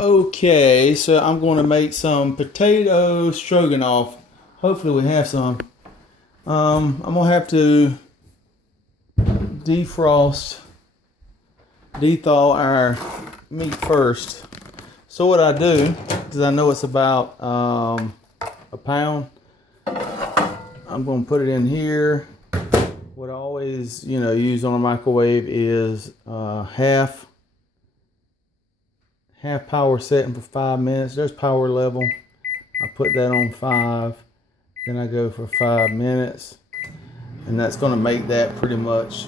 Okay, so I'm going to make some potato stroganoff. Hopefully we have some. I'm going to have to dethaw our meat first. So what I do, because I know it's about a pound, I'm going to put it in here. What I always, use on a microwave is half power setting for 5 minutes. There's power level. I put that on 5. Then I go for 5 minutes. And that's going to make that pretty much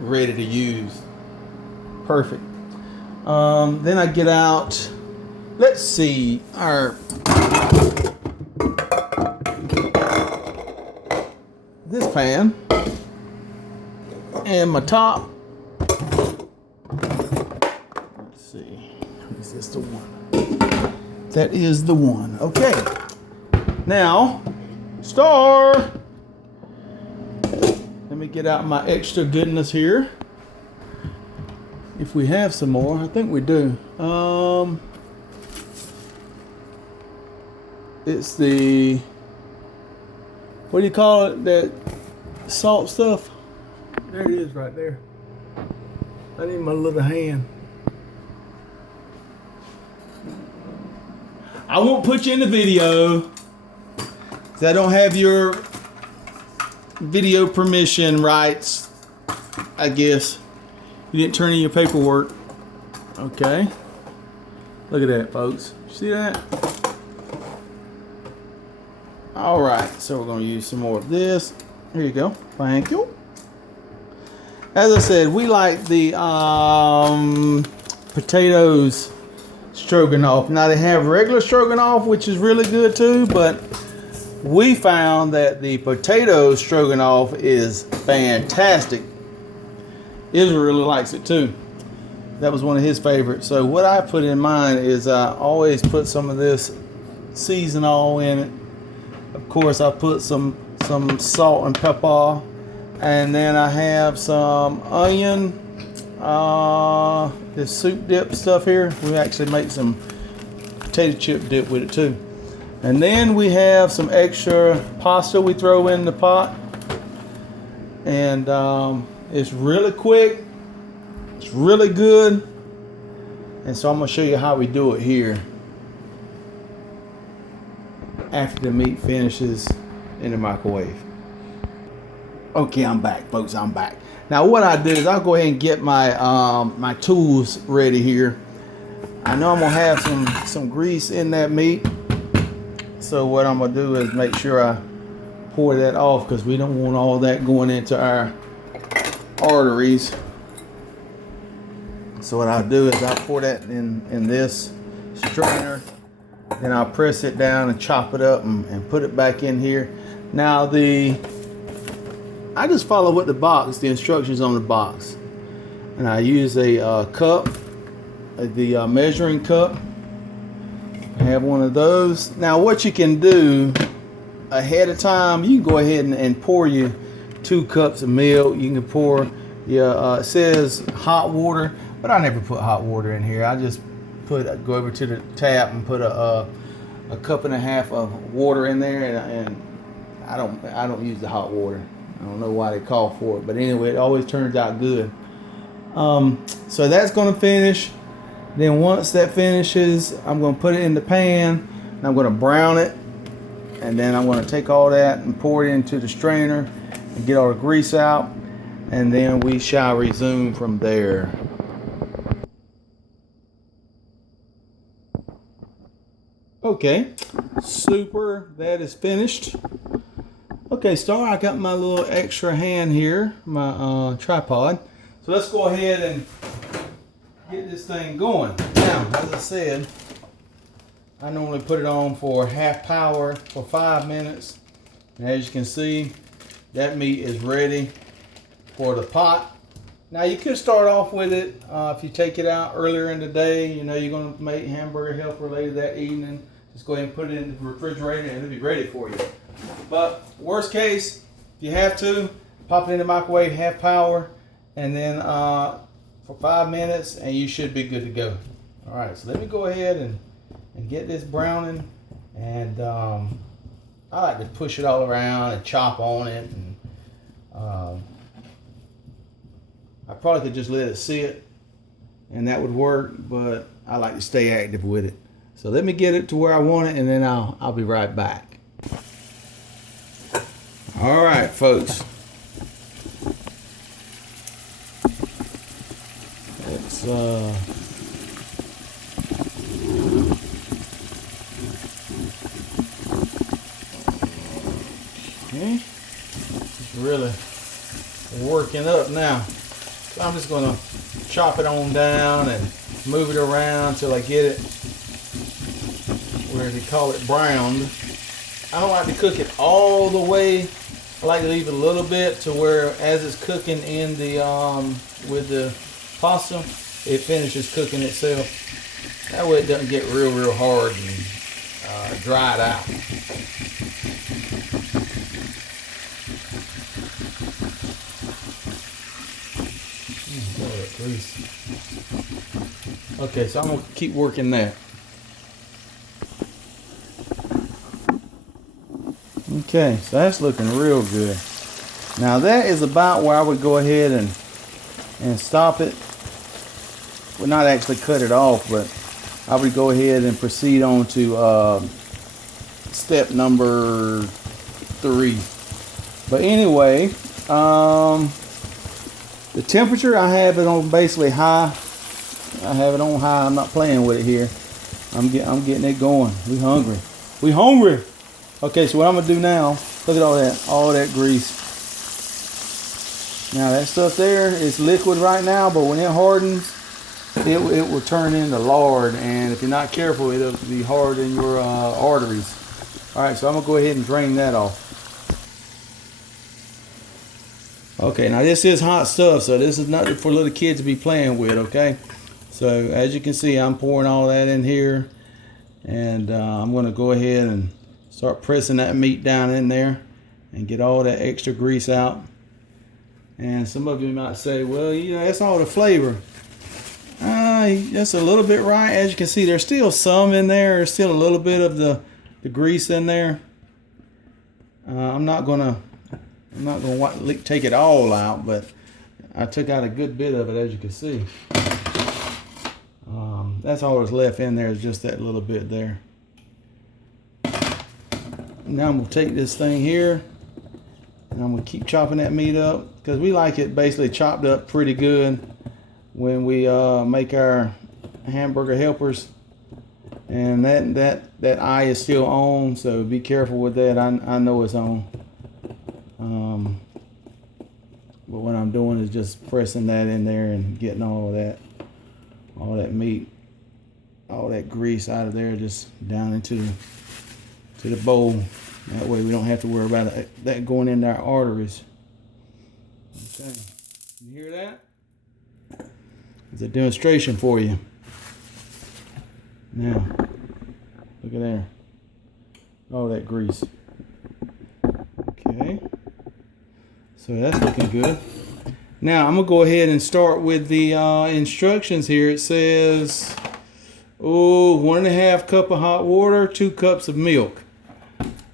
ready to use. Perfect. Then I get out, let's see, this pan and my top. Let's see, is this the one? That is the one. Okay, now Star, let me get out my extra goodness here. If we have some more, I think we do. It's the, what do you call it, that salt stuff? There it is right there. I need my little hand. I won't put you in the video because I don't have your video permission rights, I guess. You didn't turn in your paperwork. Okay. Look at that, folks. See that? All right, so we're going to use some more of this. Here you go. Thank you. As I said, we like the potatoes stroganoff. Now they have regular stroganoff, which is really good too, but we found that the potato stroganoff is fantastic. Israel really likes it too. That was one of his favorites. So what I put in mine is I always put some of this seasonal in it. Of course, I put some salt and pepper, and then I have some onion. This soup dip stuff here. We actually make some potato chip dip with it too. And then we have some extra pasta we throw in the pot, and it's really quick. It's really good. And so I'm going to show you how we do it here after the meat finishes in the microwave. Okay, I'm back, folks. I'm back. Now what I do is I'll go ahead and get my my tools ready here. I know I'm going to have some grease in that meat. So what I'm going to do is make sure I pour that off, because we don't want all that going into our arteries. So what I'll do is I'll pour that in this strainer, then I'll press it down and chop it up and put it back in here. Now I just follow what the instructions on the box, and I use a cup, the measuring cup. I have one of those. Now what you can do ahead of time, you can go ahead and pour you 2 cups of milk. You can pour your, it says hot water, but I never put hot water in here. I just go over to the tap and put a cup and a half of water in there, and I don't use the hot water. I don't know why they call for it, but anyway, it always turns out good. So that's going to finish. Then once that finishes, I'm going to put it in the pan, and I'm going to brown it, and then I'm going to take all that and pour it into the strainer and get all the grease out, and then we shall resume from there. Okay, super, that is finished. Okay, Star, I got my little extra hand here, my tripod. So let's go ahead and get this thing going. Now, as I said, I normally put it on for half power for 5 minutes. And as you can see, that meat is ready for the pot. Now you could start off with it if you take it out earlier in the day. You know you're going to make hamburger helper later that evening. Just go ahead and put it in the refrigerator and it'll be ready for you. But worst case, if you have to, pop it in the microwave, half power, and then for 5 minutes, and you should be good to go. All right, so let me go ahead and get this browning. And I like to push it all around and chop on it. And I probably could just let it sit and that would work, but I like to stay active with it. So let me get it to where I want it, and then I'll be right back. All right, folks. Let's okay. It's really working up now. So I'm just gonna chop it on down and move it around till I get it where they call it browned. I don't like to cook it all the way. I like to leave it a little bit to where as it's cooking in the with the pasta, it finishes cooking itself. That way it doesn't get real hard and dried out. Okay, so I'm gonna keep working that. Okay, so that's looking real good. Now that is about where I would go ahead and stop it. Well, not actually cut it off, but I would go ahead and proceed on to step number 3. But anyway, the temperature, I have it on basically high. I have it on high. I'm not playing with it here. I'm getting it going. We hungry. We hungry. Okay, so what I'm gonna do now? Look at all that grease. Now that stuff there is liquid right now, but when it hardens, it will turn into lard, and if you're not careful, it'll be hard in your arteries. All right, so I'm gonna go ahead and drain that off. Okay, now this is hot stuff, so this is nothing for little kids to be playing with, okay? So as you can see, I'm pouring all that in here, and I'm gonna go ahead and start pressing that meat down in there and get all that extra grease out. And some of you might say, well, you know, that's all the flavor. That's a little bit right. As you can see, there's still some in there. There's still a little bit of the grease in there. I'm not gonna take it all out, but I took out a good bit of it, as you can see. That's all that's left in there is just that little bit there. Now I'm gonna take this thing here and I'm gonna keep chopping that meat up, because we like it basically chopped up pretty good when we make our hamburger helpers. And that eye is still on, so be careful with that. I know it's on. But what I'm doing is just pressing that in there and getting all that meat, all that grease out of there, just down into the bowl. That way we don't have to worry about that going into our arteries. Okay, you hear that? It's a demonstration for you. Now, look at there. All that grease. Okay. So that's looking good. Now I'm gonna go ahead and start with the instructions here. It says, 1.5 cup of hot water, 2 cups of milk.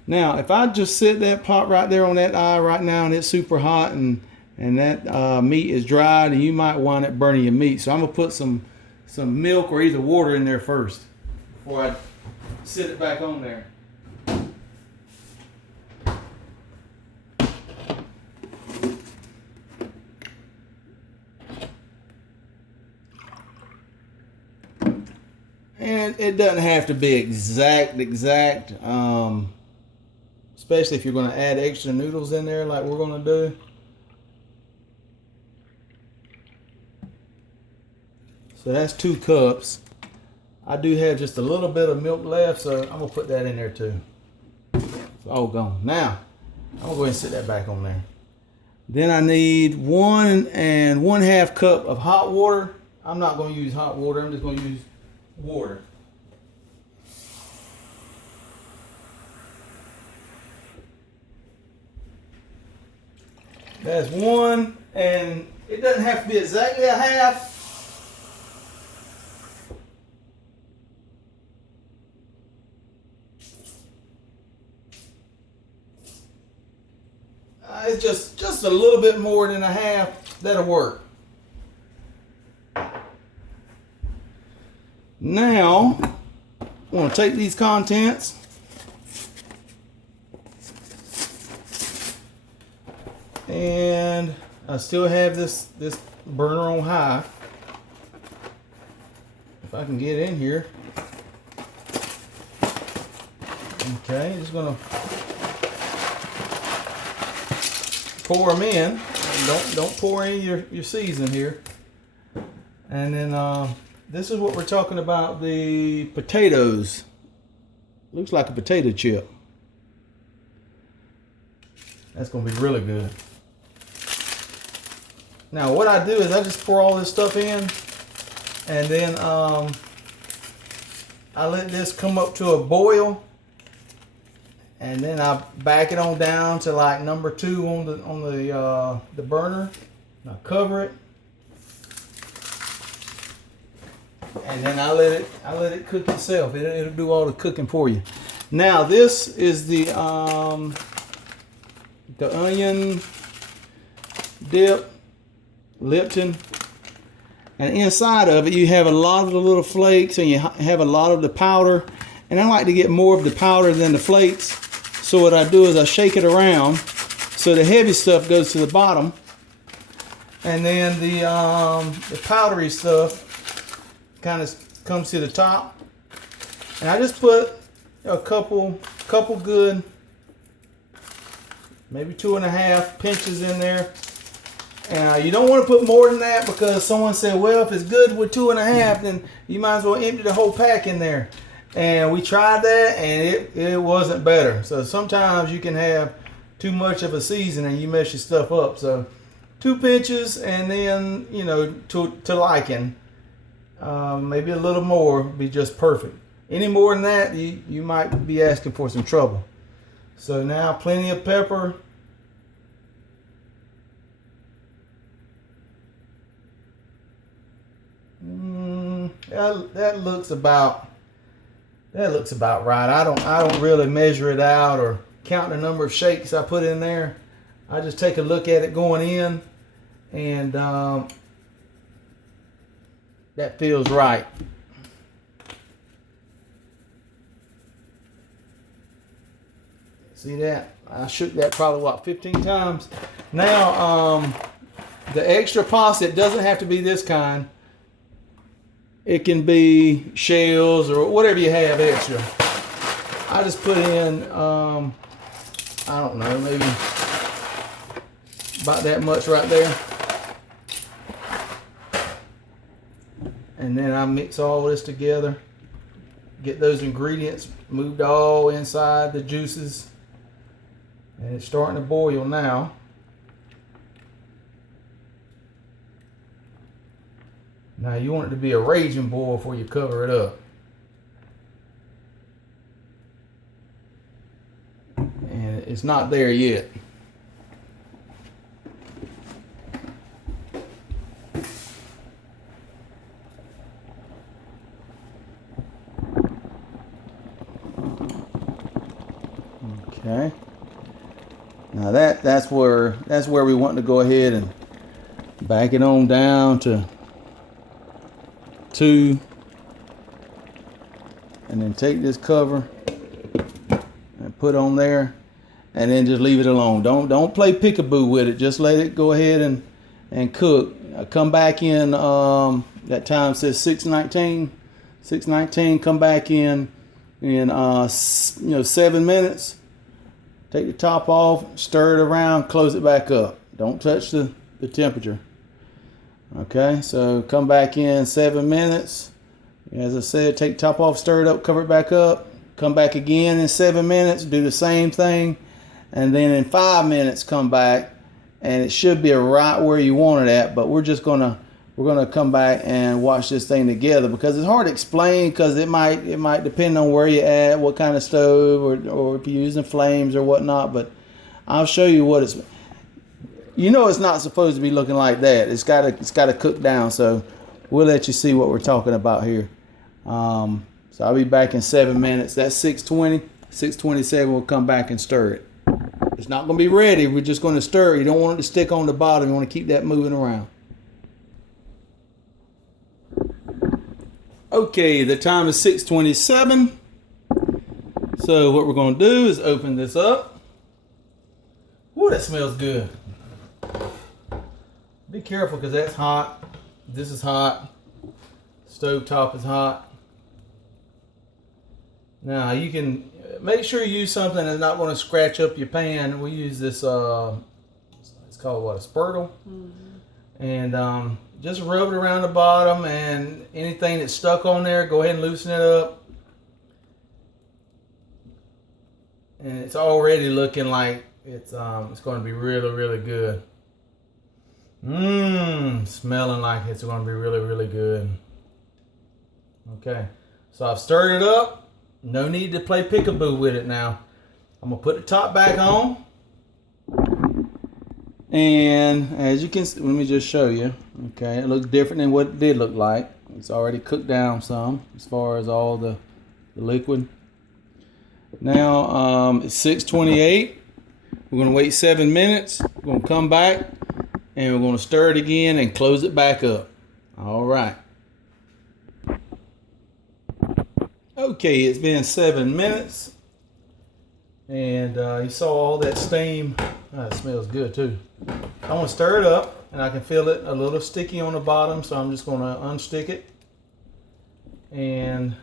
Now, if I just set that pot right there on that eye right now and it's super hot and that meat is dried, and you might wind up burning your meat. So I'm gonna put some milk or either water in there first before I set it back on there. And it doesn't have to be exact, especially if you're going to add extra noodles in there like we're going to do. So that's 2 cups. I do have just a little bit of milk left, so I'm going to put that in there too. It's all gone. Now, I'm going to go ahead and set that back on there. Then I need 1 1/2 cup of hot water. I'm not going to use hot water. I'm just going to use water. That's 1, and it doesn't have to be exactly a half. It's just a little bit more than a half. That'll work. Now, I'm going to take these contents and I still have this burner on high. If I can get in here. Okay, just gonna pour them in. Don't pour in your season here. And then this is what we're talking about, the potatoes. Looks like a potato chip. That's gonna be really good. Now what I do is I just pour all this stuff in, and then I let this come up to a boil, and then I back it on down to like number 2 on the burner. I cover it, and then I let it cook itself. It'll do all the cooking for you. Now this is the onion dip, Lipton, and inside of it you have a lot of the little flakes, and you have a lot of the powder. And I like to get more of the powder than the flakes. So what I do is I shake it around so the heavy stuff goes to the bottom, and then the powdery stuff kind of comes to the top. And I just put a couple good, maybe 2.5 pinches in there. And you don't want to put more than that, because someone said, well, if it's good with 2.5, then you might as well empty the whole pack in there. And we tried that, and it wasn't better. So sometimes you can have too much of a season and you mess your stuff up. So 2 pinches, and then, you know, to liking. Maybe a little more would be just perfect. Any more than that, you might be asking for some trouble. So now plenty of pepper. That looks about right. I don't really measure it out or count the number of shakes I put in there. I just take a look at it going in, and that feels right. See that? I shook that probably 15 times. Now the extra pasta, it doesn't have to be this kind. It can be shells or whatever you have extra. I just put in, I don't know, maybe about that much right there. And then I mix all this together. Get those ingredients moved all inside the juices. And it's starting to boil now. Now you want it to be a raging boil before you cover it up. And it's not there yet. Okay. Now that's where we want to go ahead and back it on down to 2, and then take this cover and put on there, and then just leave it alone. Don't play peekaboo with it. Just let it go ahead and cook. Come back in. That time says 6:19. 6:19. Come back in 7 minutes. Take the top off, stir it around, close it back up. Don't touch the temperature. Okay, so come back in 7 minutes. As I said, take the top off, stir it up, cover it back up. Come back again in 7 minutes, do the same thing. And then in 5 minutes, come back, and it should be right where you want it at. But we're gonna come back and watch this thing together, because it's hard to explain, because it might depend on where you're at, what kind of stove, or if you're using flames or whatnot. But I'll show you what it's. You know, it's not supposed to be looking like that. It's got to cook down. So we'll let you see what we're talking about here. So I'll be back in 7 minutes. That's 6:20. 6:27. We'll come back and stir it. It's not going to be ready. We're just going to stir. You don't want it to stick on the bottom. You want to keep that moving around. Okay, the time is 6:27. So what we're going to do is open this up. Ooh, that smells good. Be careful because that's hot. This is hot. Stove top is hot. Now you can make sure you use something that's not going to scratch up your pan. We use this, it's called what, a spurtle? Mm-hmm. And just rub it around the bottom, and anything that's stuck on there, go ahead and loosen it up. And it's already looking like it's going to be really, really good. Smelling like it's going to be really, really good. Okay, so I've stirred it up. No need to play peekaboo with it now. I'm going to put the top back on. And as you can see, let me just show you. Okay, it looks different than what it did look like. It's already cooked down some as far as all the liquid. Now it's 6:28. We're going to wait 7 minutes. We're going to come back and we're going to stir it again and close it back up. All right. Okay, it's been 7 minutes, and you saw all that steam. It smells good too. I'm going to stir it up, and I can feel it a little sticky on the bottom, so I'm just going to unstick it. And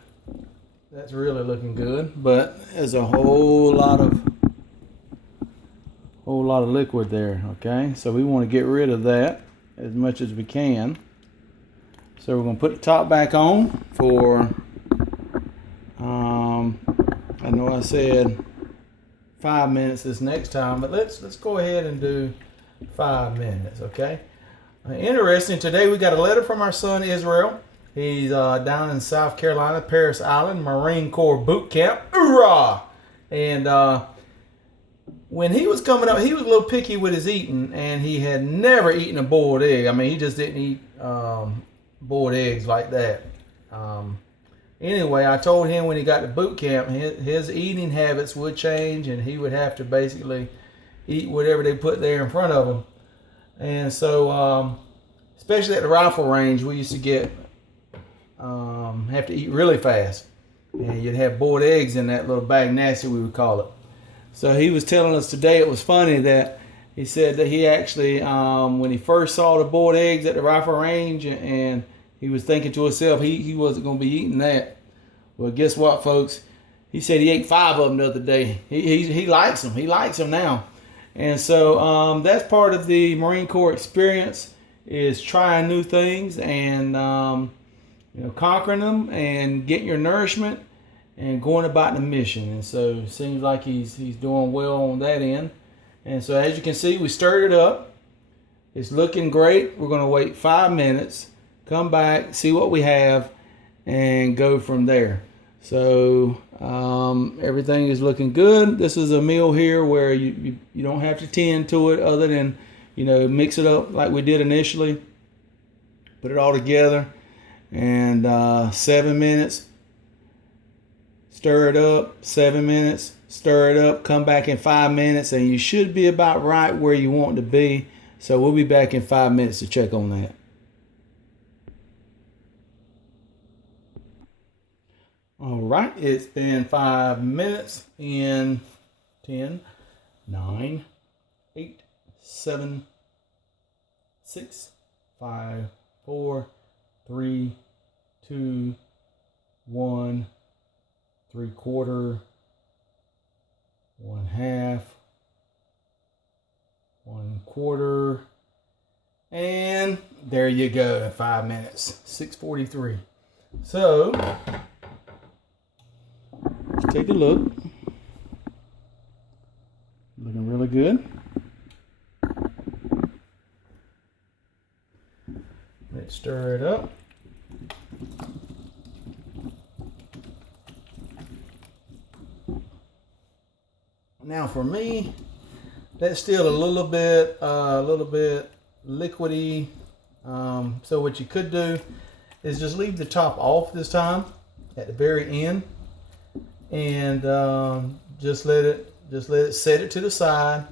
that's really looking good, but there's a whole lot of liquid there. Okay, so we want to get rid of that as much as we can. So we're going to put the top back on for I know I said 5 minutes this next time, but let's go ahead and do 5 minutes, okay? Interesting, today we got a letter from our son Israel. He's down in South Carolina, Parris Island, Marine Corps boot camp. Hoorah! And when he was coming up, he was a little picky with his eating, and he had never eaten a boiled egg. I mean, he just didn't eat boiled eggs like that. Anyway, I told him when he got to boot camp, his eating habits would change, and he would have to basically eat whatever they put there in front of him. And so, especially at the rifle range, we used to get have to eat really fast, and you'd have boiled eggs in that little bag nasty, we would call it. So he was telling us today, it was funny that he said that he actually, when he first saw the boiled eggs at the rifle range, and he was thinking to himself, he wasn't going to be eating that. Well, guess what, folks? He said he ate 5 of them the other day. He likes them. He likes them now. And so that's part of the Marine Corps experience, is trying new things and conquering them and getting your nourishment and going about the mission. And so it seems like he's doing well on that end. And so as you can see, we stirred it up. It's looking great. We're going to wait 5 minutes. Come back, see what we have, and go from there. So everything is looking good. This is a meal here where you don't have to tend to it other than, mix it up like we did initially. Put it all together, and 7 minutes, stir it up, 7 minutes, stir it up, come back in 5 minutes, and you should be about right where you want to be. So we'll be back in 5 minutes to check on that. All right, it's been 5 minutes in 10, 9, 8, 7, 6, 5, 4, 3, 2, 1, 3/4, 1/2, 1/4, and there you go, 5 minutes, 6:43. So let's take a look. Looking really good. Let's stir it up. Now for me, that's still a little bit liquidy. So what you could do is just leave the top off this time at the very end, and just let it just let it set it to the side.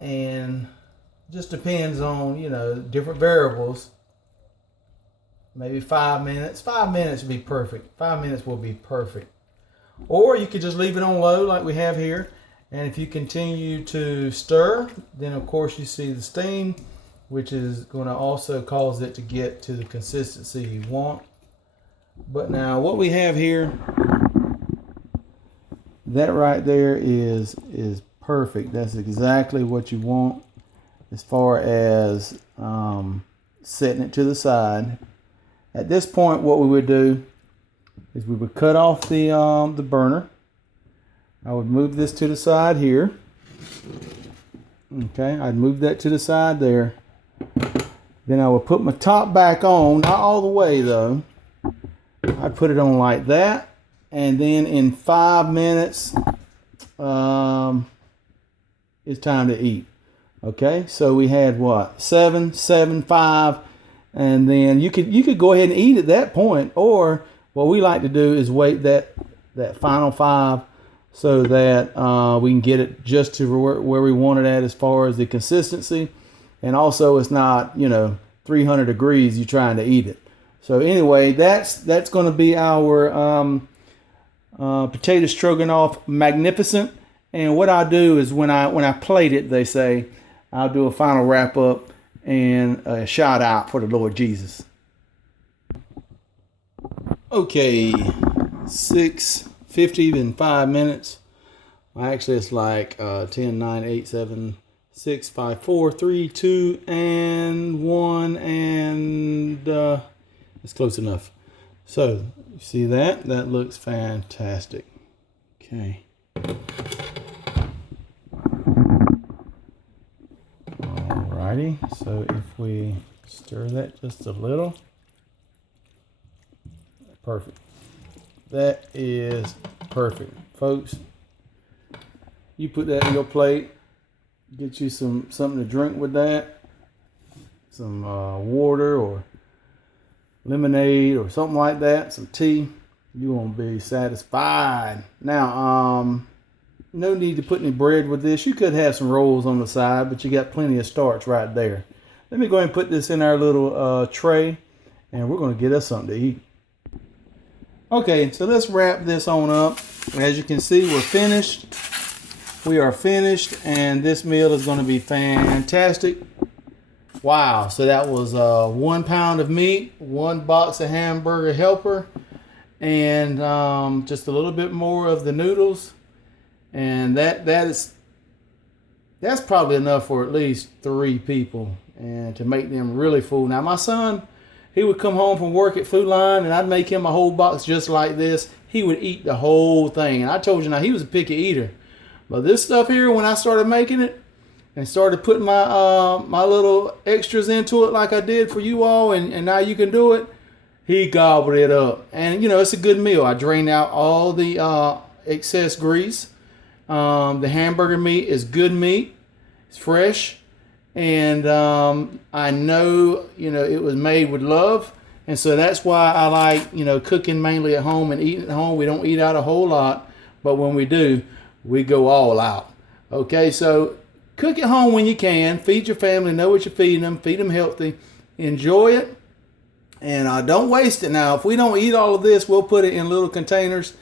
And just depends on, you know, different variables. Maybe 5 minutes. 5 minutes would be perfect. 5 minutes will be perfect. Or you could just leave it on low like we have here. And if you continue to stir, then of course you see the steam, which is going to also cause it to get to the consistency you want. But now what we have here, that right there is perfect. That's exactly what you want as far as setting it to the side. At this point, what we would do is we would cut off the burner. I would move this to the side here. Okay, I'd move that to the side there. Then I would put my top back on, not all the way though. I'd put it on like that, and then in 5 minutes, it's time to eat. Okay, so we had what, 7, 5. And then you could go ahead and eat at that point, or what we like to do is wait that final 5 so that we can get it just to where we want it at as far as the consistency, and also it's not, you know, 300 degrees you're trying to eat it. So anyway, that's going to be our potato stroganoff magnificent. And what I do is when I plate it, they say I'll do a final wrap up and a shout out for the Lord Jesus. Okay, 6:50 in 5 minutes. Actually, it's like 10, 9, 8, 7, 6, 5, 4, 3, 2, and 1, and it's close enough. So, you see that? That looks fantastic. Okay. Alrighty, so if we stir that just a little, perfect. That is perfect, folks. You put that in your plate, get you something to drink with that, some water or lemonade or something like that, some tea. You're gonna be satisfied. Now, no need to put any bread with this. You could have some rolls on the side, but you got plenty of starch right there. Let me go ahead and put this in our little tray, and we're going to get us something to eat. Okay, so let's wrap this on up. As you can see, we're finished. We are finished, and this meal is going to be fantastic. Wow, so that was 1 pound of meat, 1 box of hamburger helper, and just a little bit more of the noodles. And that's probably enough for at least 3 people, and to make them really full. Now my son, he would come home from work at Food Line, and I'd make him a whole box just like this. He would eat the whole thing. And I told you now, he was a picky eater. But this stuff here, when I started making it and started putting my my little extras into it like I did for you all, and now you can do it, he gobbled it up. And you know, it's a good meal. I drained out all the excess grease. The hamburger meat is good meat. It's fresh. And I know, you know, it was made with love. And so that's why I like, you know, cooking mainly at home and eating at home. We don't eat out a whole lot, but when we do, we go all out. Okay, so cook at home when you can. Feed your family. Know what you're feeding them. Feed them healthy. Enjoy it. And don't waste it. Now, if we don't eat all of this, we'll put it in little containers.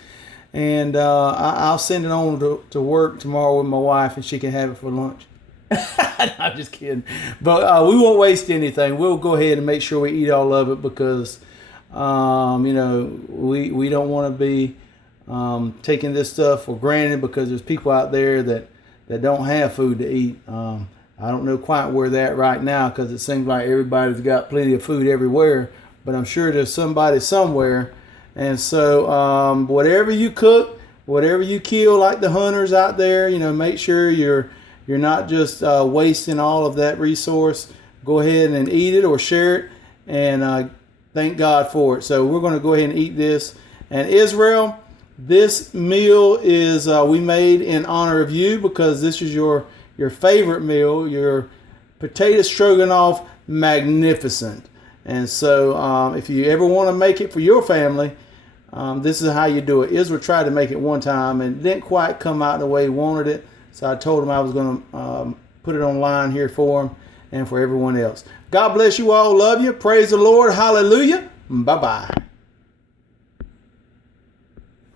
And I'll send it on to work tomorrow with my wife, and she can have it for lunch. I'm just kidding. But we won't waste anything. We'll go ahead and make sure we eat all of it because, you know, we don't want to be taking this stuff for granted because there's people out there that don't have food to eat. I don't know quite where they're at right now because it seems like everybody's got plenty of food everywhere. But I'm sure there's somebody somewhere. And so whatever you cook, whatever you kill, like the hunters out there, you know, make sure you're not just wasting all of that resource. Go ahead and eat it or share it, and thank God for it. So we're going to go ahead and eat this. And Israel, this meal is we made in honor of you because this is your favorite meal, your potato stroganoff magnificent. And so if you ever want to make it for your family, This is how you do it. Israel tried to make it one time and it didn't quite come out the way he wanted it. So I told him I was going to put it online here for him and for everyone else. God bless you all. Love you. Praise the Lord. Hallelujah. Bye-bye.